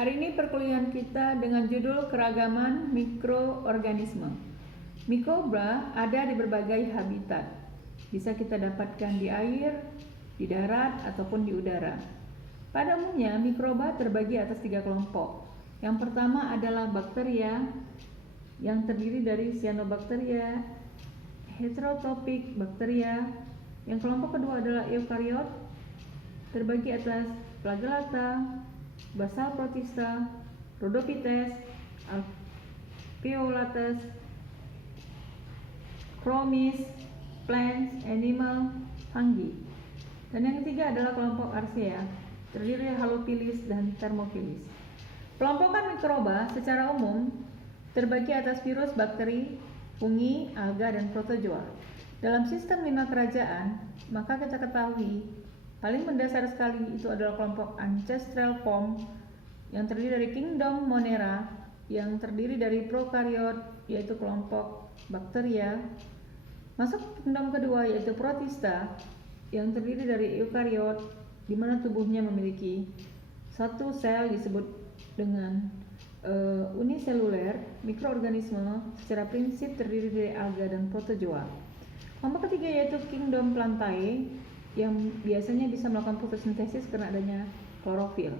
Hari ini perkuliahan kita dengan judul keragaman mikroorganisme. Mikroba ada di berbagai habitat. Bisa kita dapatkan di air, di darat, ataupun di udara. Pada umumnya, mikroba terbagi atas 3 kelompok. Yang pertama adalah bakteria yang terdiri dari cyanobacteria, heterotrophic bakteria. Yang kelompok kedua adalah eukariot, terbagi atas flagellata, basal protista, rhodophytes, alveolatus, chromis, plants, animal, fungi. Dan yang ketiga adalah kelompok archaea, terdiri dari halophilus dan thermophilus. Kelompokan mikroba secara umum terbagi atas virus, bakteri, fungi, alga, dan protozoa. Dalam sistem 5 kerajaan, maka kita ketahui paling mendasar sekali itu adalah kelompok ancestral form yang terdiri dari kingdom Monera, yang terdiri dari prokariot yaitu kelompok bakteria. Masuk kingdom kedua yaitu protista yang terdiri dari eukariot, di mana tubuhnya memiliki satu sel disebut dengan uniseluler. Mikroorganisme secara prinsip terdiri dari alga dan protozoa. Kelompok ketiga yaitu kingdom Plantae yang biasanya bisa melakukan fotosintesis karena adanya klorofil.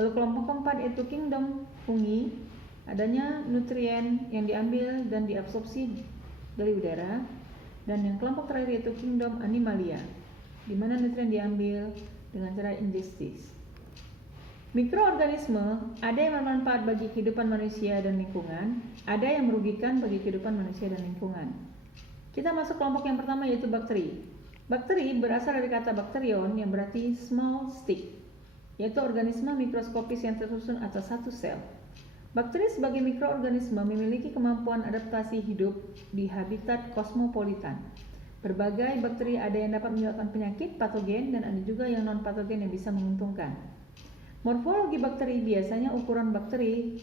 Lalu kelompok keempat yaitu kingdom fungi, adanya nutrien yang diambil dan diabsorpsi dari udara. Dan yang kelompok terakhir yaitu kingdom animalia, di mana nutrien diambil dengan cara ingestis. Mikroorganisme ada yang bermanfaat bagi kehidupan manusia dan lingkungan, ada yang merugikan bagi kehidupan manusia dan lingkungan. Kita masuk kelompok yang pertama yaitu bakteri. Bakteri berasal dari kata bakterion yang berarti small stick, yaitu organisme mikroskopis yang tersusun atas satu sel. Bakteri sebagai mikroorganisme memiliki kemampuan adaptasi hidup di habitat kosmopolitan. Berbagai bakteri ada yang dapat menyebabkan penyakit patogen dan ada juga yang non-patogen yang bisa menguntungkan. Morfologi bakteri biasanya ukuran bakteri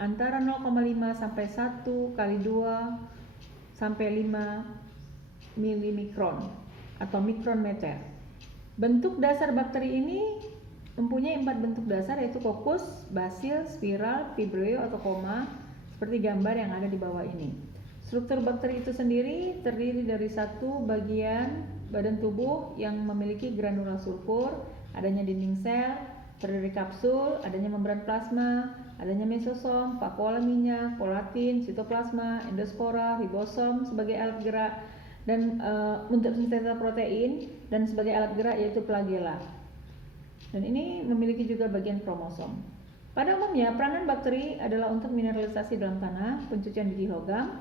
antara 0,5 sampai 1 kali 2 sampai 5 milimikron atau mikronmeter. Bentuk dasar bakteri ini mempunyai 4 bentuk dasar yaitu kokus, basil, spiral, vibrio atau koma, seperti gambar yang ada di bawah ini. Struktur bakteri itu sendiri terdiri dari satu bagian badan tubuh yang memiliki granula sulfur, adanya dinding sel, terdiri dari kapsul, adanya membran plasma, adanya mesosom, vakuola minyak, volatin, sitoplasma, endospora, ribosom sebagai alat gerak dan untuk sintesa protein, dan sebagai alat gerak yaitu flagella. Dan ini memiliki juga bagian kromosom. Pada umumnya peranan bakteri adalah untuk mineralisasi dalam tanah, pencucian biji logam,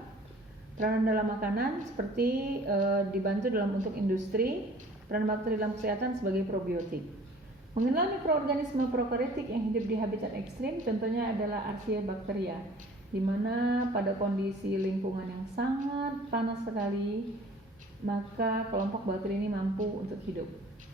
peranan dalam makanan seperti dibantu dalam bentuk industri, peran bakteri dalam kesehatan sebagai probiotik. Mengenal mikroorganisme prokaryotik yang hidup di habitat ekstrim contohnya adalah Archaeobacteria, di mana pada kondisi lingkungan yang sangat panas sekali, maka kelompok bakteri ini mampu untuk hidup.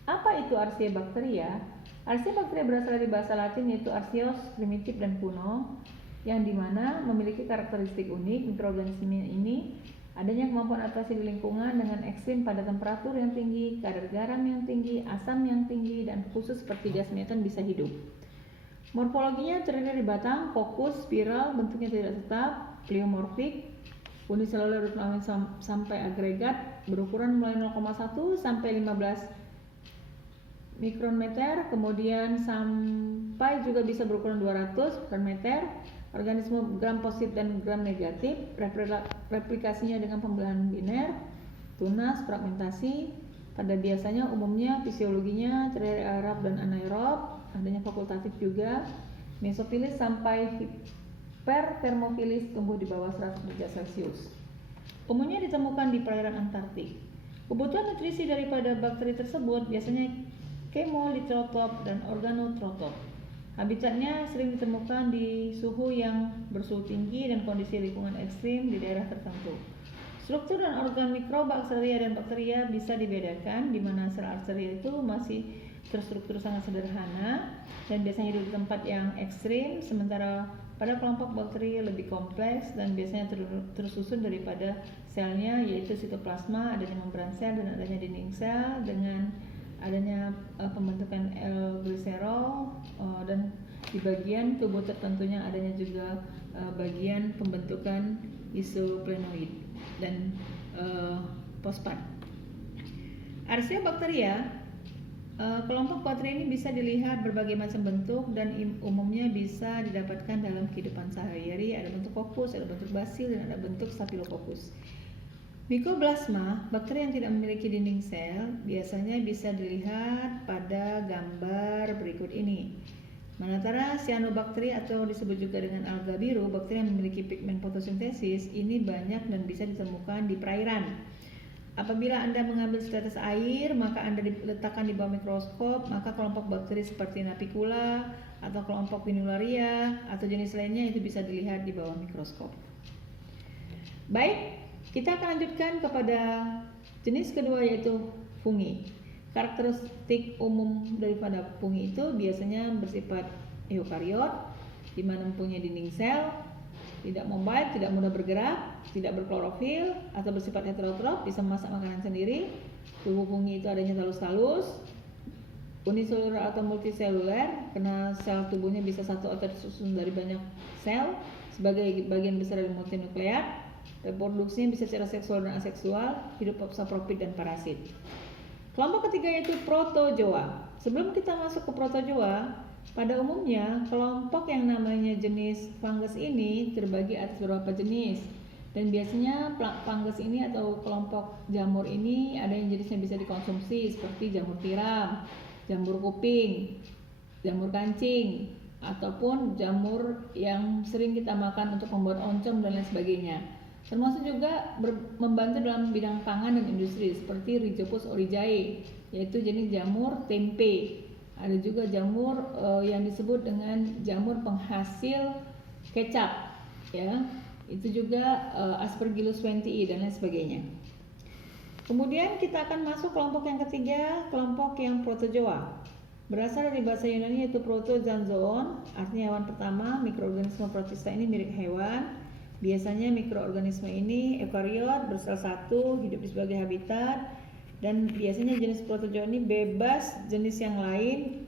Apa itu Archaeobacteria? Archaeobacteria berasal dari bahasa Latin yaitu archeos, primitif dan kuno, yang dimana memiliki karakteristik unik. Mikroorganisme ini adanya kemampuan adaptasi di lingkungan dengan ekstrim pada temperatur yang tinggi, kadar garam yang tinggi, asam yang tinggi, dan khusus seperti gas metan bisa hidup. Morfologinya terdiri dari batang, kokus, spiral, bentuknya tidak tetap, pleomorfik, uniseluler sampai agregat, berukuran mulai 0,1 sampai 15 mikronmeter, kemudian sampai juga bisa berukuran 200 mikrometer. Organisme gram positif dan gram negatif, replikasinya dengan pembelahan biner, tunas, fragmentasi. Pada biasanya umumnya fisiologinya terdiri dari aerob dan anaerob, adanya fakultatif juga. Mesofilis sampai hiperthermofilis tumbuh di bawah 100 derajat Celcius. Umumnya ditemukan di perairan Antartik. Kebutuhan nutrisi daripada bakteri tersebut biasanya chemolitotop dan organotrotop. Habitatnya sering ditemukan di suhu yang bersuhu tinggi dan kondisi lingkungan ekstrim di daerah tertentu. Struktur dan organ mikroba Archaea dan bakteria bisa dibedakan, di mana sel Archaea itu masih terstruktur sangat sederhana dan biasanya hidup di tempat yang ekstrim, sementara pada kelompok bakteri lebih kompleks dan biasanya tersusun daripada selnya yaitu sitoplasma, adanya membran sel dan adanya dinding sel dengan adanya pembentukan L-gliserol dan Di bagian tubuh tertentunya adanya juga bagian pembentukan isoplenoid dan fosfat. Archaeobacteria, kelompok bakteri ini bisa dilihat berbagai macam bentuk dan umumnya bisa didapatkan dalam kehidupan sehari-hari. Ada bentuk kokus, ada bentuk basil, dan ada bentuk staphylococcus. Mycoplasma, bakteri yang tidak memiliki dinding sel, biasanya bisa dilihat pada gambar berikut ini. Manatara cyanobacteria atau disebut juga dengan alga biru, bakteri yang memiliki pigmen fotosintesis, ini banyak dan bisa ditemukan di perairan. Apabila Anda mengambil setetes air, maka Anda diletakkan di bawah mikroskop, maka kelompok bakteri seperti Navicula atau kelompok Pinularia atau jenis lainnya itu bisa dilihat di bawah mikroskop. Baik, kita akan lanjutkan kepada jenis kedua yaitu fungi. Karakteristik umum daripada fungi itu biasanya bersifat eukariot, di mana mempunyai dinding sel, tidak mobile, tidak mudah bergerak, tidak berklorofil atau bersifat heterotrof, bisa memasak makanan sendiri. Tubuh fungi itu adanya talus-talus, uniseluler atau multiseluler, karena sel tubuhnya bisa satu atau disusun dari banyak sel sebagai bagian besar dari multinukleat. Reproduksinya bisa secara seksual dan aseksual, hidup saprofit dan parasit. Kelompok ketiga yaitu protozoa. Sebelum kita masuk ke protozoa, pada umumnya kelompok yang namanya jenis fungus ini terbagi atas beberapa jenis. Dan biasanya fungus ini atau kelompok jamur ini ada yang jenisnya bisa dikonsumsi seperti jamur tiram, jamur kuping, jamur kancing, ataupun jamur yang sering kita makan untuk membuat oncom dan lain sebagainya. Termasuk juga membantu dalam bidang pangan dan industri seperti Rhizopus oryzae, yaitu jenis jamur tempe. Ada juga jamur yang disebut dengan jamur penghasil kecap, ya. Itu juga Aspergillus swentii dan lain sebagainya. Kemudian kita akan masuk kelompok yang ketiga, kelompok yang protozoa. Berasal dari bahasa Yunani yaitu protozoon, artinya hewan pertama. Mikroorganisme protista ini mirip hewan. Biasanya mikroorganisme ini eukariot, bersel satu, hidup di sebagai habitat, dan biasanya jenis protozoa ini bebas jenis yang lain.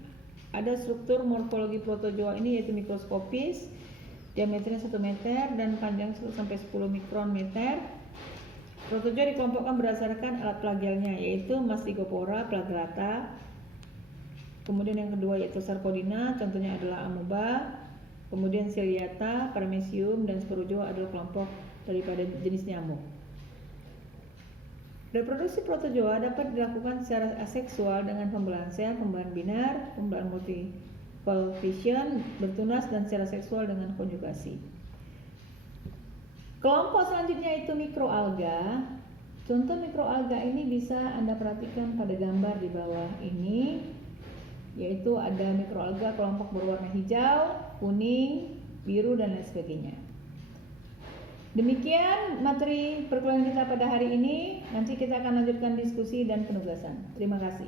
Ada struktur morfologi protozoa ini yaitu mikroskopis, diameternya 1 meter dan panjang 1 sampai 10 mikron meter. Protozoa dikelompokkan berdasarkan alat pelagialnya yaitu Mastigophora flagellata. Kemudian yang kedua yaitu Sarcodina, contohnya adalah amoeba. Kemudian Ciliata, Paramecium, dan Sporozoa adalah kelompok daripada jenis nyamuk. Reproduksi protozoa dapat dilakukan secara aseksual dengan pembelahan sel, pembelahan binar, pembelahan multiple fission, bertunas, dan secara seksual dengan konjugasi. Kelompok selanjutnya itu mikroalga. Contoh mikroalga ini bisa Anda perhatikan pada gambar di bawah ini, yaitu ada mikroalga kelompok berwarna hijau, kuning, biru, dan lain sebagainya. Demikian materi perkuliahan kita pada hari ini. Nanti kita akan lanjutkan diskusi dan penugasan. Terima kasih.